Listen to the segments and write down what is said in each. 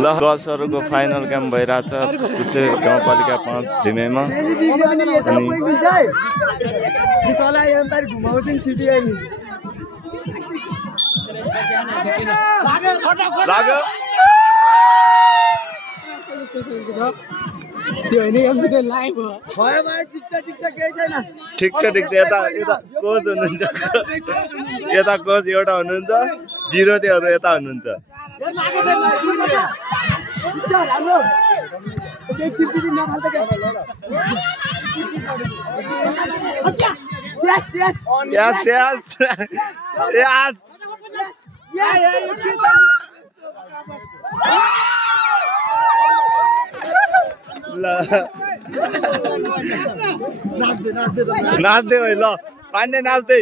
ल गर्ल्सहरुको final game भइराछ विशेष गाउँपालिका 5 ढिमेमा ठिक छ यता कोच हुनुहुन्छ यता कोच एउटा हुनुहुन्छ विरोधीहरु यता हुनुहुन्छ Yes. नाच्दै है ल पाण्डे नाच्दै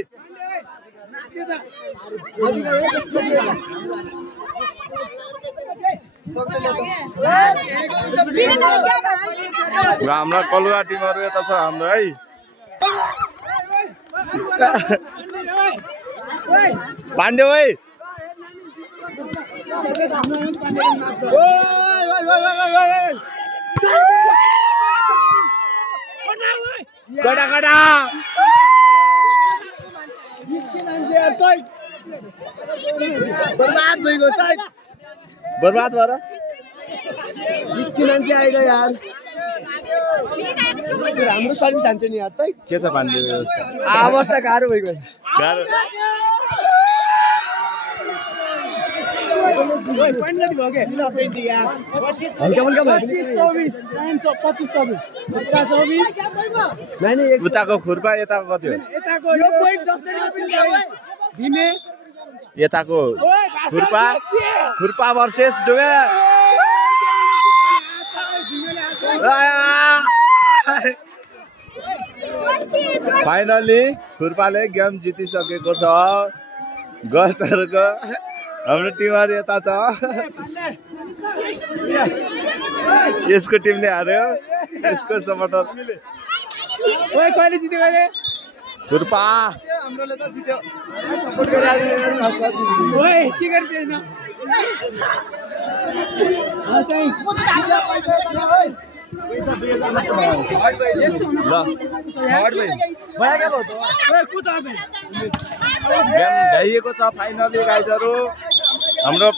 हाम्रा कलुवा टिमहरु यता छ हाम्रो है पाण्डे ओइ कडा बर्बाद भएर यार हाम्रो सर्भिस हान्छ नि यार तै के छ पाण्डे अवस्था गाह्रो भइगयो गाह्रो उताको खुर्पा यताको कति हो यताको खुर्पा भर्सेस डुबे फाइनली खुर्पाले गेम जितिसकेको छ गर्ल्सहरुको हाम्रो टिमहरु यता छ यसको टिमले हार्यो यसको सपोर्टर ओए कहिले जित्यो गरे खुर्पा हमरोले त जित्यो सपोर्ट गरिरहेको ओए के गर्दैन ल गेम भइएको छ फाइनली गाइजहरु हाम्रो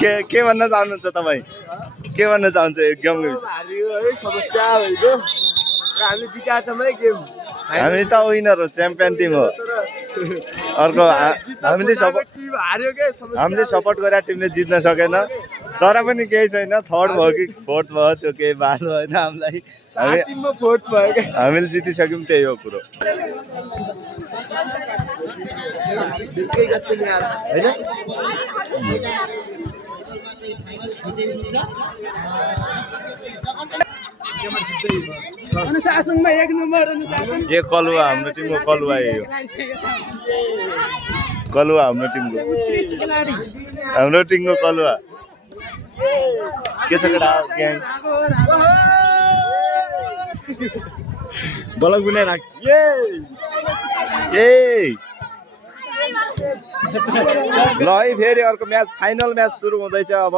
के भन्न चाहनुहुन्छ तपाई के भन्न चाहन्छ यो गेमको हारियो है समस्या भएको हामी जितेका छौं है गेम हामी त विनर हो च्याम्पियन टिम हो अर्को हामीले सपोर्ट गरेर टिमले जित्न सकेन तर पनि केही छैन थर्ड भयो कि फोर्थ भयो त्यो केही बात भएन हामीलाई टिममा फोर्थ भयो के हामीले जितिसक्यौं त्यही हो कुरो अनुशासनमा 1 नम्बर अनुशासन यो कलुवा हाम्रो टिमको कलुवा यो कलुवा हाम्रो टिमको कलुवा के छ केटा बलक गुने राख ल है फेरि अर्को म्याच फाइनल म्याच सुरु हुँदैछ अब